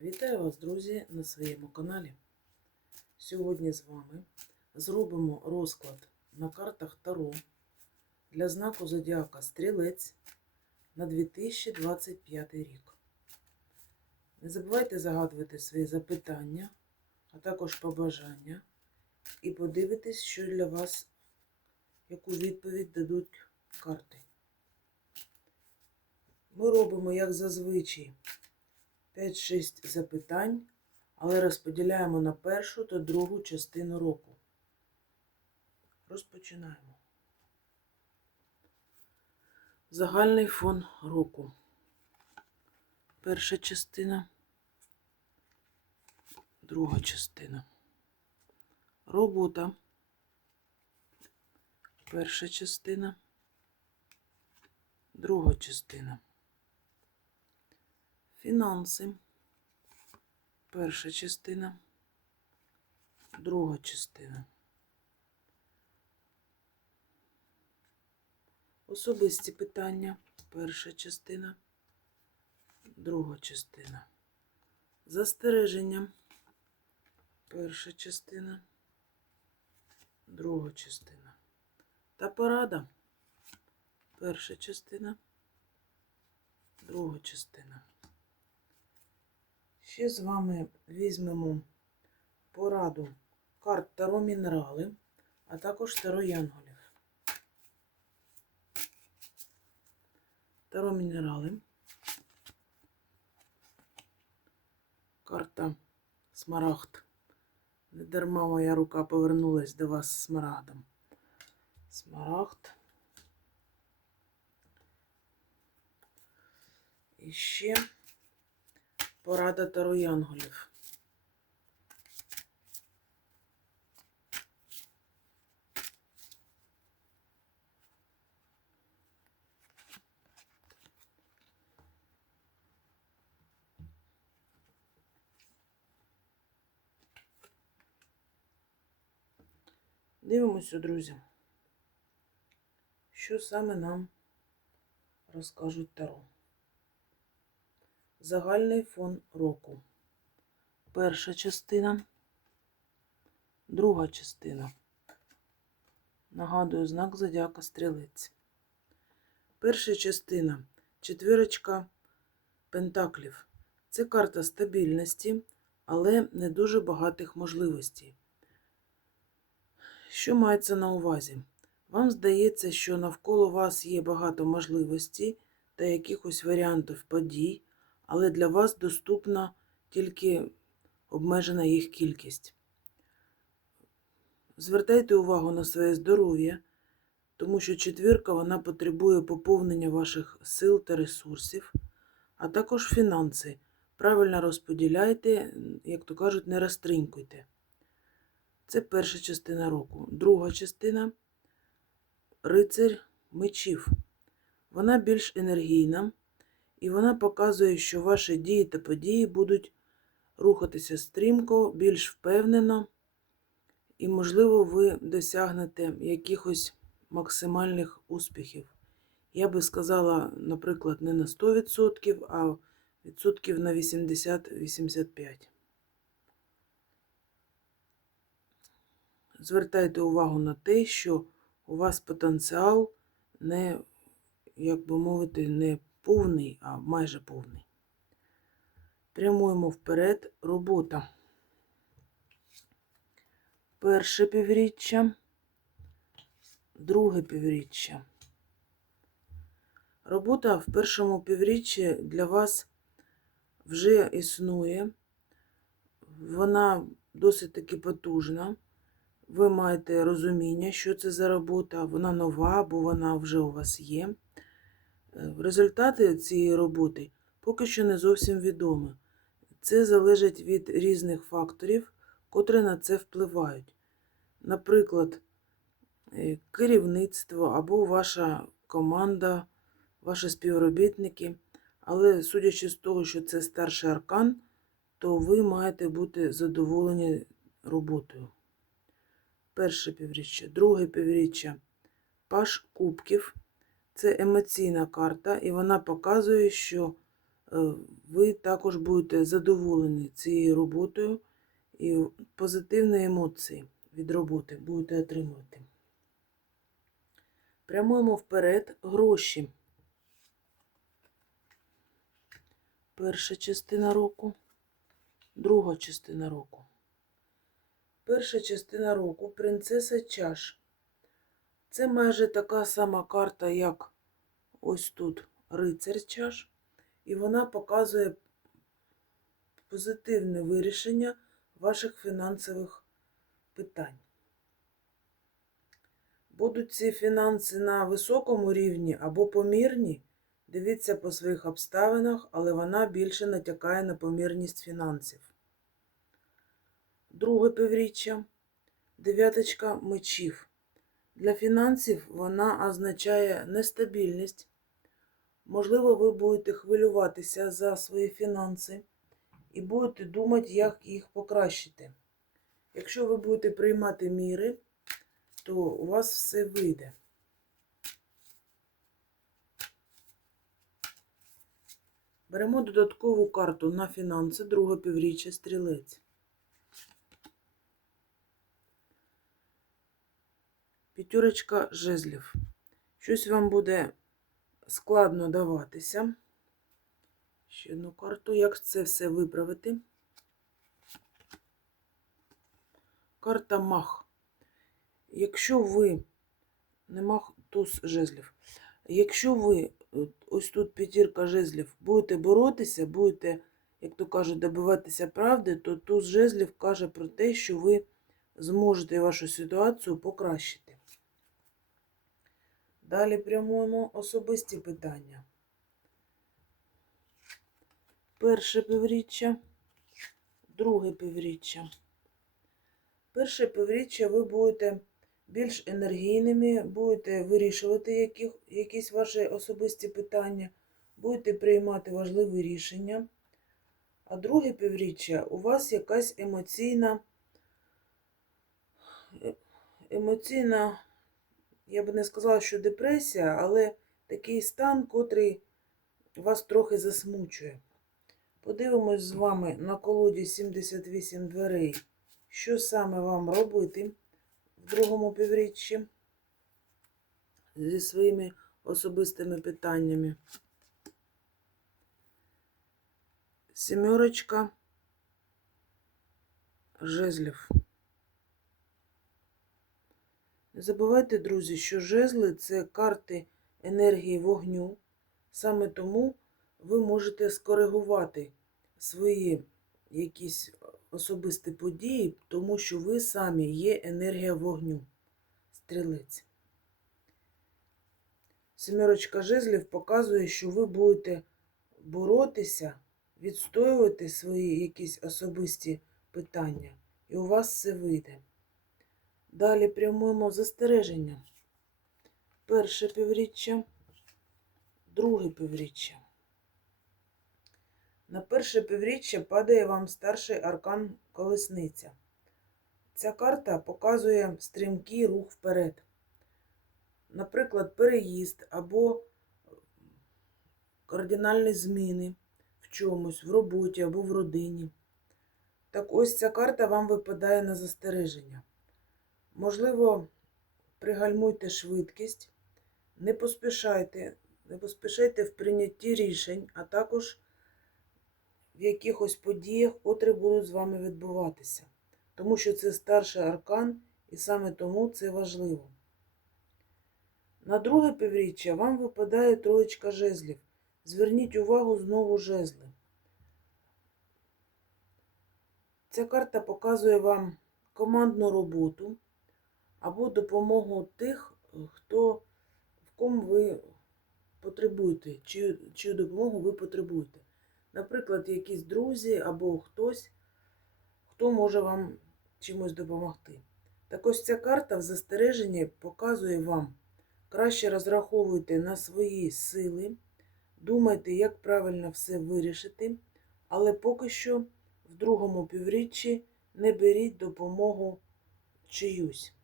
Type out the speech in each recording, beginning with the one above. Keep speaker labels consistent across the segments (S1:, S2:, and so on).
S1: Вітаю вас, друзі, на своєму каналі. Сьогодні з вами зробимо розклад на картах Таро для знаку Зодіака Стрілець на 2025 рік. Не забувайте загадувати свої запитання, а також побажання, і подивитись, що для вас, яку відповідь дадуть карти. Ми робимо, як зазвичай, 5-6 запитань, але розподіляємо на першу та другу частину року. Розпочинаємо. Загальний фон року. Перша частина, друга частина. Робота. Перша частина, друга частина. Фінанси. Перша частина, друга частина. Особисті питання. Перша частина, друга частина. Застереження. Перша частина, друга частина. Та порада. Перша частина, друга частина. Ще з вами візьмемо пораду карт Таро Мінерали, а також Таро Янголів. Таро Мінерали. Карта Смарагд. Не дарма моя рука повернулась до вас з смарагдом. Смарагд. І ще порада Таро Янголів. Дивимося, друзі, що саме нам розкажуть Таро. Загальний фон року. Перша частина, друга частина. Нагадую, знак зодіака стрілець. Перша частина четвірочка пентаклів. Це карта стабільності, але не дуже багатих можливостей. Що мається на увазі? Вам здається, що навколо вас є багато можливостей та якихось варіантів подій, але для вас доступна тільки обмежена їх кількість. Звертайте увагу на своє здоров'я, тому що четвірка вона потребує поповнення ваших сил та ресурсів, а також фінанси. Правильно розподіляйте, як то кажуть, не розтринькуйте. Це перша частина року. Друга частина рицарь мечів. Вона більш енергійна, і вона показує, що ваші дії та події будуть рухатися стрімко, більш впевнено, і, можливо, ви досягнете якихось максимальних успіхів. Я би сказала, наприклад, не на 100%, а відсотків на 80-85%. Звертайте увагу на те, що у вас потенціал не, як би мовити, не повний, а майже повний. Прямуємо вперед робота. Перше півріччя, друге півріччя. Робота в першому півріччі для вас вже існує. Вона досить таки потужна. Ви маєте розуміння, що це за робота, вона нова, бо вона вже у вас є. Е, Результати цієї роботи поки що не зовсім відомі. Це залежить від різних факторів, котрі на це впливають. Наприклад, е, керівництво або ваша команда, ваші співробітники. Але судячи з того, що це старший аркан, то ви маєте бути задоволені роботою перше півріччя, друге півріччя. Паш кубків це емоційна карта, і вона показує, що е, ви також будете задоволені цією роботою і позитивні емоції від роботи будете отримувати. Прямуємо вперед гроші. Перша частина року, друга частина року. Перша частина року принцеса чаш. Це майже така сама карта, як ось тут рицар чаш, і вона показує позитивне вирішення ваших фінансових питань. Будуть ці фінанси на високому рівні або помірні, дивіться по своїх обставинах, але вона більше натякає на помірність фінансів. Друге півріччя дев'яточка мечів. Для фінансів вона означає нестабільність. Можливо, ви будете хвилюватися за свої фінанси і будете думати, як їх покращити. Якщо ви будете приймати міри, то у вас все вийде. Беремо додаткову карту на фінанси, друге півріччя стрілець. П'ятюрочка жезлів. Щось вам буде складно даватися. Ще одну карту. Як це все виправити? Карта мах. Якщо ви не мах туз жезлів. Якщо ви ось тут п'ятірка жезлів будете боротися, будете, як то кажуть, добиватися правди, то туз жезлів каже про те, що ви зможете вашу ситуацію покращити. Далі прямуємо особисті питання. Перше півріччя, друге півріччя. Перше півріччя ви будете більш енергійними, будете вирішувати яких, якісь ваші особисті питання, будете приймати важливі рішення. А друге півріччя у вас якась емоційна, е- емоційна, я би не сказала, що депресія, але такий стан, котрий вас трохи засмучує. Подивимось з вами на колоді 78 дверей, що саме вам робити в другому півріччі зі своїми особистими питаннями. Сімерочка жезлів. Не забувайте, друзі, що жезли це карти енергії вогню. Саме тому ви можете скоригувати свої якісь особисті події, тому що ви самі є енергія вогню. Стрілець. Сімерочка жезлів показує, що ви будете боротися, відстоювати свої якісь особисті питання, і у вас все вийде. Далі прямуємо застереження. Перше півріччя, друге півріччя. На перше півріччя падає вам старший аркан колесниця. Ця карта показує стрімкий рух вперед. Наприклад, переїзд або кардинальні зміни в чомусь, в роботі або в родині. Так ось ця карта вам випадає на застереження. Можливо, пригальмуйте швидкість, не поспішайте, не поспішайте в прийнятті рішень, а також в якихось подіях, котрі будуть з вами відбуватися. Тому що це старший аркан, і саме тому це важливо. На друге півріччя вам випадає троєчка жезлів. Зверніть увагу знову жезли. Ця карта показує вам командну роботу або допомогу тих, хто в кому ви потребуєте, чию, чию допомогу ви потребуєте. Наприклад, якісь друзі або хтось, хто може вам чимось допомогти. Так ось ця карта в застереженні показує вам, краще розраховуйте на свої сили, думайте, як правильно все вирішити, але поки що в другому півріччі не беріть допомогу чиюсь.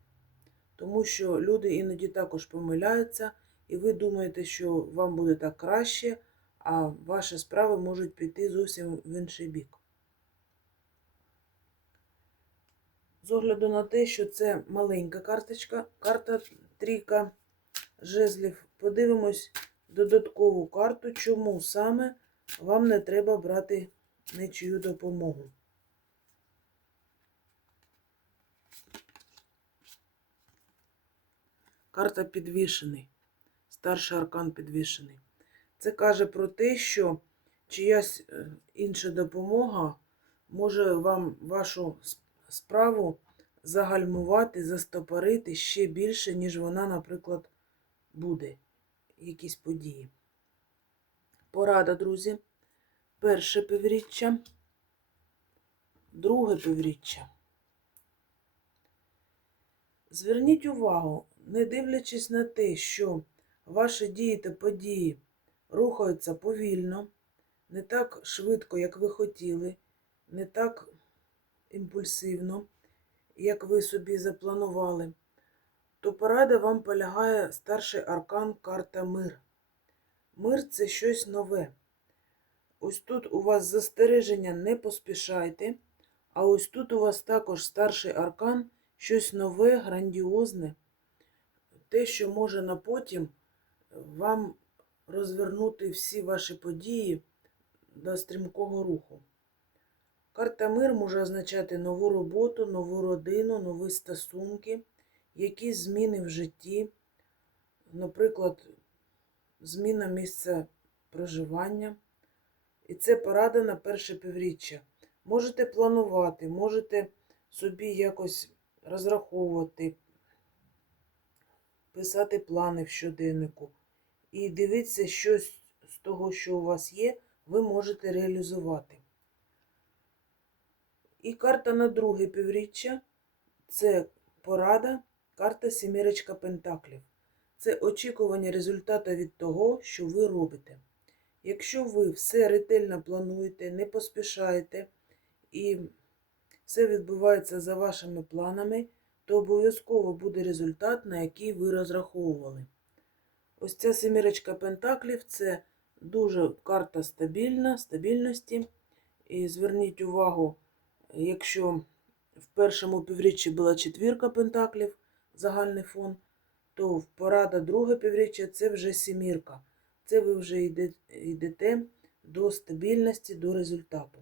S1: Тому що люди іноді також помиляються, і ви думаєте, що вам буде так краще, а ваші справи можуть піти зовсім в інший бік. З огляду на те, що це маленька карточка, карта трійка жезлів, подивимось додаткову карту, чому саме вам не треба брати нічию допомогу. Карта підвішений. Старший аркан підвішений. Це каже про те, що чиясь е, інша допомога може вам вашу справу загальмувати, застопорити ще більше, ніж вона, наприклад, буде. Якісь події. Порада, друзі. Перше півріччя, друге півріччя. Зверніть увагу, не дивлячись на те, що ваші дії та події рухаються повільно, не так швидко, як ви хотіли, не так імпульсивно, як ви собі запланували, то порада вам полягає старший аркан карта мир. Мир це щось нове. Ось тут у вас застереження не поспішайте, а ось тут у вас також старший аркан, щось нове, грандіозне, те, що може на потім вам розвернути всі ваші події до стрімкого руху. Карта мир може означати нову роботу, нову родину, нові стосунки, якісь зміни в житті, наприклад, зміна місця проживання. І це порада на перше півріччя. Можете планувати, можете собі якось розраховувати, писати плани в щоденнику. І дивіться, що з того, що у вас є, ви можете реалізувати. І карта на друге півріччя це порада, карта Сімірочка Пентаклів. Це очікування результату від того, що ви робите. Якщо ви все ретельно плануєте, не поспішаєте і все відбувається за вашими планами, то обов'язково буде результат, на який ви розраховували. Ось ця семірочка пентаклів це дуже карта стабільна, стабільності. І зверніть увагу, якщо в першому півріччі була четвірка пентаклів, загальний фон, то в порада друге півріччя це вже сімірка. Це ви вже йдете до стабільності, до результату.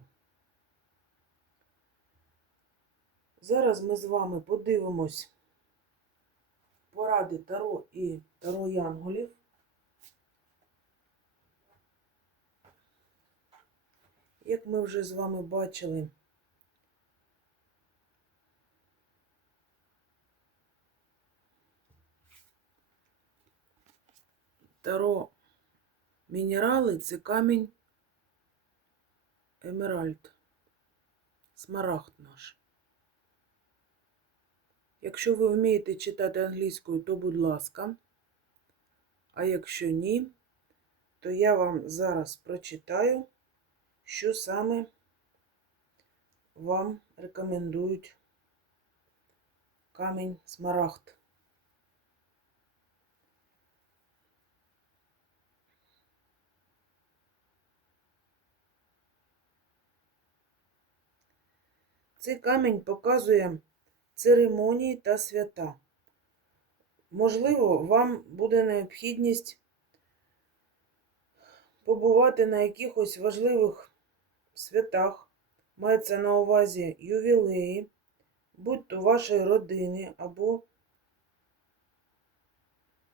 S1: Зараз ми з вами подивимось поради Таро і Таро Янголів. Як ми вже з вами бачили, Таро мінерали це камінь емеральд, смарагд наш. Якщо ви вмієте читати англійською, то будь ласка. А якщо ні, то я вам зараз прочитаю, що саме вам рекомендують камінь смарагд. Цей камінь показує церемонії та свята. Можливо, вам буде необхідність побувати на якихось важливих святах, мається на увазі ювілеї, будь то вашої родини або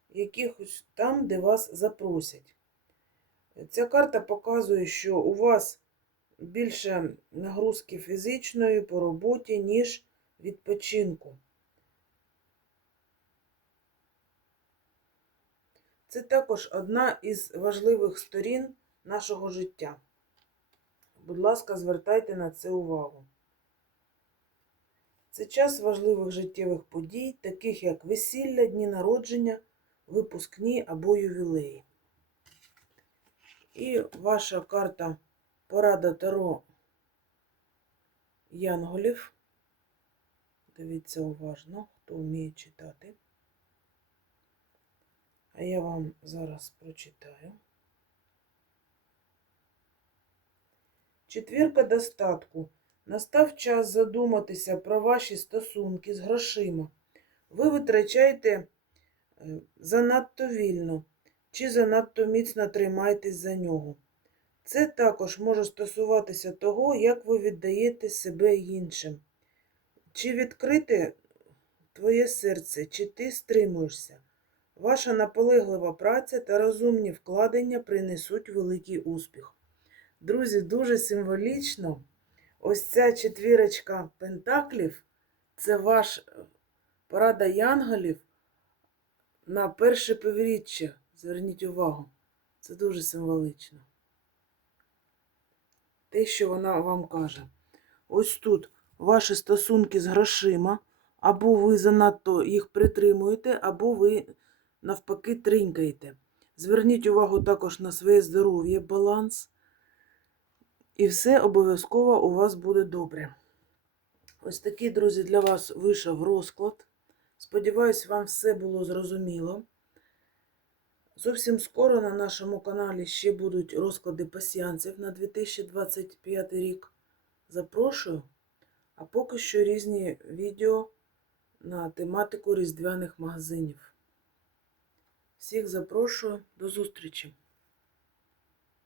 S1: якихось там, де вас запросять. Ця карта показує, що у вас більше нагрузки фізичної по роботі, ніж відпочинку. Це також одна із важливих сторін нашого життя. Будь ласка, звертайте на це увагу. Це час важливих життєвих подій, таких як весілля, дні народження, випускні або ювілеї. І ваша карта порада Таро Янголів. Дивіться уважно, хто вміє читати. А я вам зараз прочитаю. Четвірка достатку. Настав час задуматися про ваші стосунки з грошима. Ви витрачаєте е, занадто вільно чи занадто міцно тримаєтесь за нього. Це також може стосуватися того, як ви віддаєте себе іншим. Чи відкрите твоє серце, чи ти стримуєшся. Ваша наполеглива праця та розумні вкладення принесуть великий успіх. Друзі, дуже символічно. Ось ця четвірочка пентаклів це ваш е, порада янголів на перше півріччя. Зверніть увагу. Це дуже символично. Те, що вона вам каже. Ось тут ваші стосунки з грошима, або ви занадто їх притримуєте, або ви навпаки тринькаєте. Зверніть увагу також на своє здоров'я, баланс. І все обов'язково у вас буде добре. Ось такий, друзі, для вас вийшов розклад. Сподіваюсь, вам все було зрозуміло. Зовсім скоро на нашому каналі ще будуть розклади пасіянців на 2025 рік. Запрошую. А поки що різні відео на тематику різдвяних магазинів. Всіх запрошую до зустрічі!